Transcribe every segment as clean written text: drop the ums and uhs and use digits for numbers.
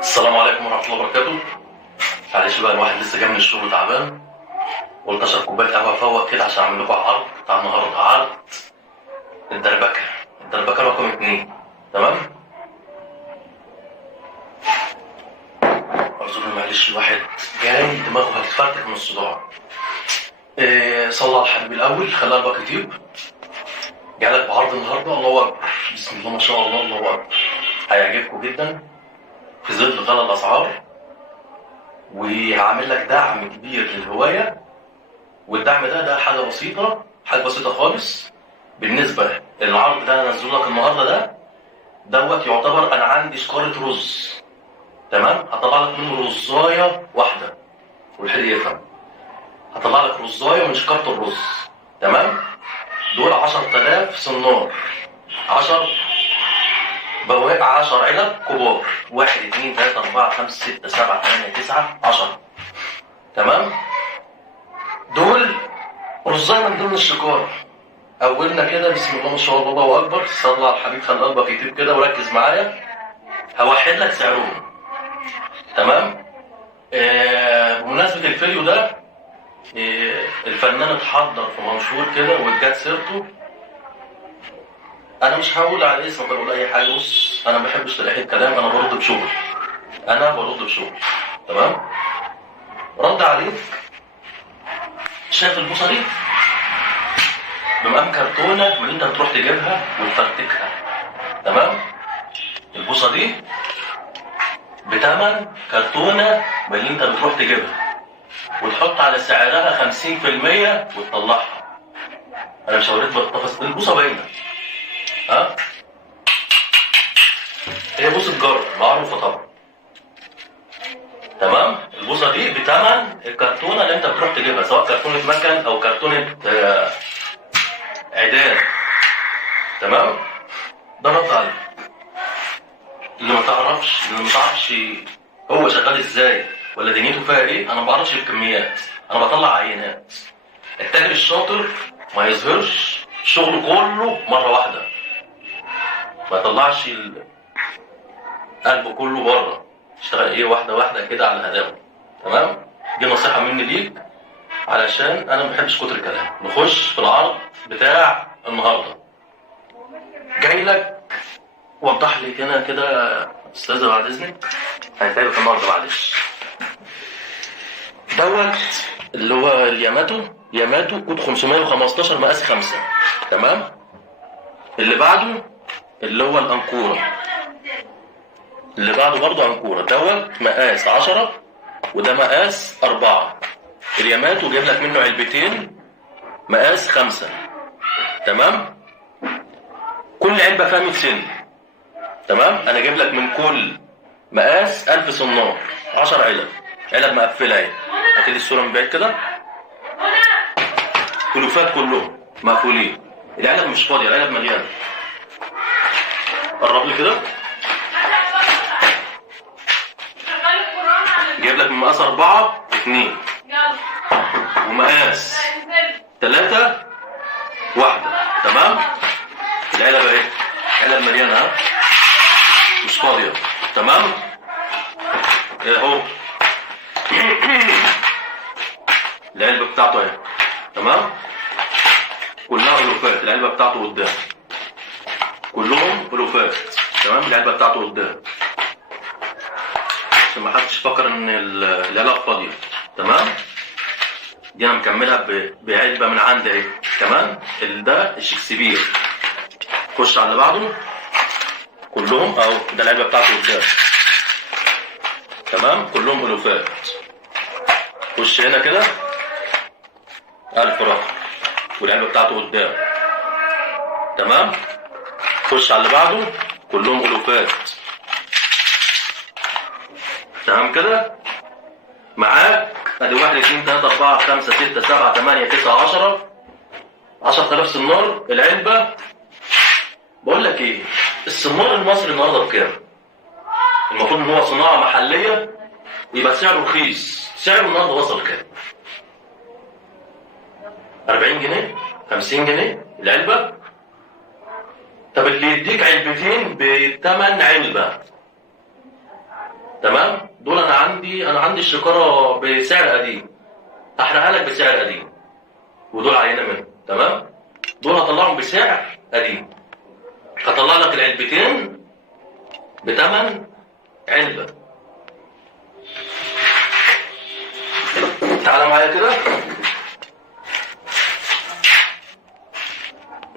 السلام عليكم ورحمة الله وبركاته. معلش بقى الواحد لسه جاي من الشغل تعبان، قلت اشرب كوباية قهوة افوق كده عشان اعمل لكم عرض بتاع النهارده. عرض الدربكة، الدربكة رقم 2. تمام؟ اعذروني معلش الواحد جاي دماغه هتتفرتك من الصداع. صلى على الحبيب الاول، خليها قلبك يطيب. جايلك بعرض النهارده، الله اكبر، بسم الله ما شاء الله، الله اكبر. هيعجبكم جدا في ظل غلا الاسعار، وهعمل لك دعم كبير للهوايه. والدعم ده حاجه بسيطه، حاجه بسيطه خالص بالنسبه للعرض ده. انا هنزله لك النهارده دوت يعتبر انا عندي شكاره رز. تمام؟ هطلع لك منه رزايه واحده، والحد يفهم، هطلع لك رزايه من شكاره الرز. تمام؟ دول 10,000 صنار، 10 بواقي، 10 علب كبار، 1 2 3 4 5 6 7 8 9 10. تمام؟ دول رزايه من ضمن الشكاره. اولنا كده بسم الله ما شاء الله، الله اكبر، صلى على الحبيب، خلي قلبك يطيب كده وركز معايا. هوحد لك سعرهم. تمام؟ بمناسبه الفيديو ده، الفنان اتحضر في منشور كده واتجات سيرته. انا مش هقول على اسمك ولا اي حاجه. بص، انا ما بحبش تلاقي الكلام، انا برد بشغل، انا برد بشغل. تمام؟ رد عليك. شايف البوصه دي بمقام كرتونه من اللي انت بتروح تجيبها وتفرتكها. تمام؟ البوصه دي بتمن كرتونه من اللي انت بتروح تجيبها وتحط على سعرها 50% وتطلعها. انا مش هوريك بالتفاصيل، البوصه باينه. ها؟ هي بوصه جر معروفه طبعا. تمام؟ البوصه دي بتمن الكرتونه اللي انت بتروح تجيبها، سواء كرتونه مكن او كرتونه عداد. تمام؟ ده رد عليه. اللي ما تعرفش هو شغال ازاي ولا دنيته فيها ايه، انا ما بعرفش الكميات، انا بطلع عينات. التاجر الشاطر ما يظهرش شغله كله مره واحده، ما يطلعش قلبه كله بره، اشتغل ايه واحده واحده كده على هداوه. تمام؟ دي نصيحه مني ليك، علشان انا ما بحبش كتر الكلام. نخش في العرض بتاع النهارده. جاي لك وضح لي كده استاذه بعد اذنك، هيتعبك النهارده معلش. دوت اللي هو الياماتو كود 515 مقاس 5. تمام؟ اللي بعده اللي هو الانكوره، اللي بعده برضه انكوره، دوت مقاس 10 وده مقاس 4. الياماتو جايب لك منه علبتين مقاس 5. تمام؟ كل علبه فيها 100 سن. تمام؟ انا جايب لك من كل مقاس 1000 صنار، 10 علب مقفله اهي. هتدي الصوره من بعيد كده، كلوفات كلهم مقفولين، العلب مش فاضيه، العلب مليانه. قرب لي كده. جايب لك من مقاس 4 2 ومقاس 3 1. تمام؟ العلب اهي، علب مليانه، ها، مش فاضيه. تمام؟ اهو العلبه بتاعته اهي. تمام؟ كلها ألوفات، العلبه بتاعته قدام، كلهم ألوفات. تمام؟ العلبه بتاعته قدام عشان ما حدش فكر ان العلب فاضيه. تمام؟ دي انا مكملها بعلبه من عندي اهي. تمام؟ ده الشكسبير. خش على اللي بعده، كلهم اهو، ده العلبه بتاعته قدام. تمام؟ كلهم ألوفات. خش هنا كده، 1000 رقم والعلبه بتاعته قدام. تمام؟ خش على اللي بعده، كلهم ألوفات. تمام كده؟ معاك ادي 1 2 3 4 5 6 7 8 9 10، 10,000 صنار. العلبه، بقول لك ايه، الصنار المصري النهارده بكام؟ المفروض ان هو صناعه محليه يبقى سعره رخيص. سعره النهارده وصل كام؟ 40 جنيه، 50 جنيه العلبه. طب اللي يديك علبتين بثمن علبه تمام. دول انا عندي الشكاره بسعر قديم، هحرقها لك بسعر قديم، ودول عينه منهم. تمام. دول هطلعهم بسعر قديم، هطلع لك العلبتين بتمن علبه. تعالى معايا كده،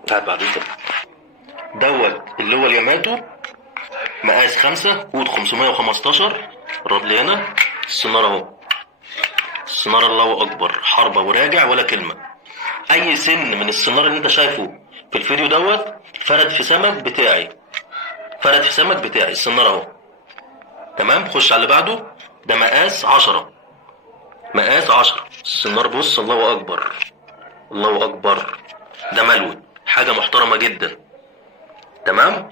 تعال بعد كده. دوت اللي هو الياماتو مقاس 5 كود 515. قرب لي هنا. السناره اهو، السناره الله اكبر، حربه وراجع ولا كلمه. اي سن من السناره اللي انت شايفه في الفيديو دوت فرد في سمك بتاعي، فرد في سمك بتاعي السناره اهو. تمام. خش على اللي بعده. ده مقاس 10، مقاس 10. السنار بص، الله اكبر، الله اكبر. ده ملوي، حاجه محترمه جدا. تمام.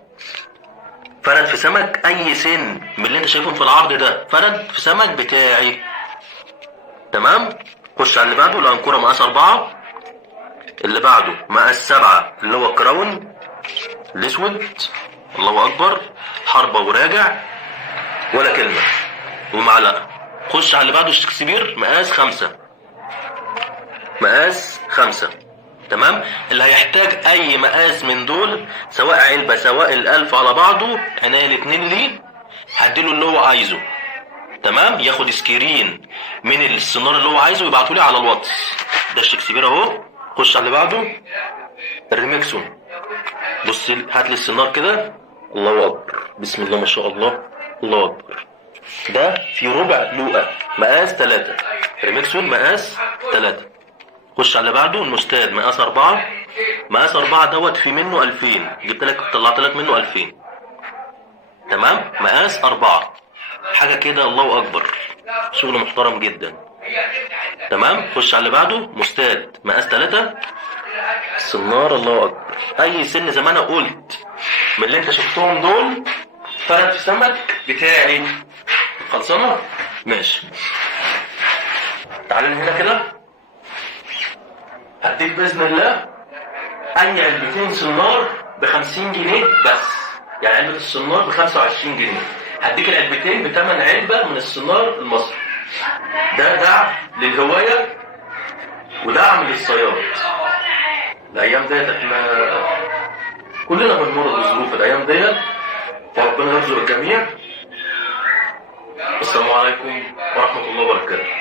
فرد في سمك اي سن من اللي انت شايفهم في العرض ده، فرد في سمك بتاعي. تمام. خش على اللي بعده. الانكوره مقاس 4. اللي بعده مقاس 7 اللي هو الكراون الاسود. الله اكبر، حربه وراجع ولا كلمه، ومعلقه. خش على اللي بعده الشكسبير مقاس 5، مقاس 5. تمام. اللي هيحتاج اي مقاس من دول، سواء علبه سواء الالف على بعضه، عينيا الاتنين ليه، هديله اللي هو عايزه. تمام. ياخد سكرين من السنار اللي هو عايزه ويبعتولي على الواتس. ده الشكسبير اهو. خش على اللي بعده الريمكسون. بص هات لي السنار كده، الله اكبر، بسم الله ما شاء الله، الله اكبر. ده في ربع لوقا مقاس 3، ريمكسون مقاس 3. خش على اللي بعده المستاد مقاس 4. مقاس 4 دوت في منه 2000، جبت لك طلعت لك منه 2000. تمام. مقاس 4 حاجه كده، الله اكبر، شغل محترم جدا. تمام. خش على اللي بعده مستاد مقاس 3. السنار الله اكبر، اي سن زي ما انا قلت من اللي انت شفتهم دول فرد في سمك بتاعي. خلصانه؟ ماشي. تعالى هنا كده، هديك باذن الله اي علبتين سنار ب50 جنيه بس. يعني علبه السنار ب25 جنيه، هديك العلبتين بتمن علبه من السنار المصري. ده دعم للهوايه ودعم للصياد. الايام ديت احنا كلنا بنمر بظروف الايام ديت، فربنا يرزق الجميع. السلام عليكم ورحمه الله وبركاته.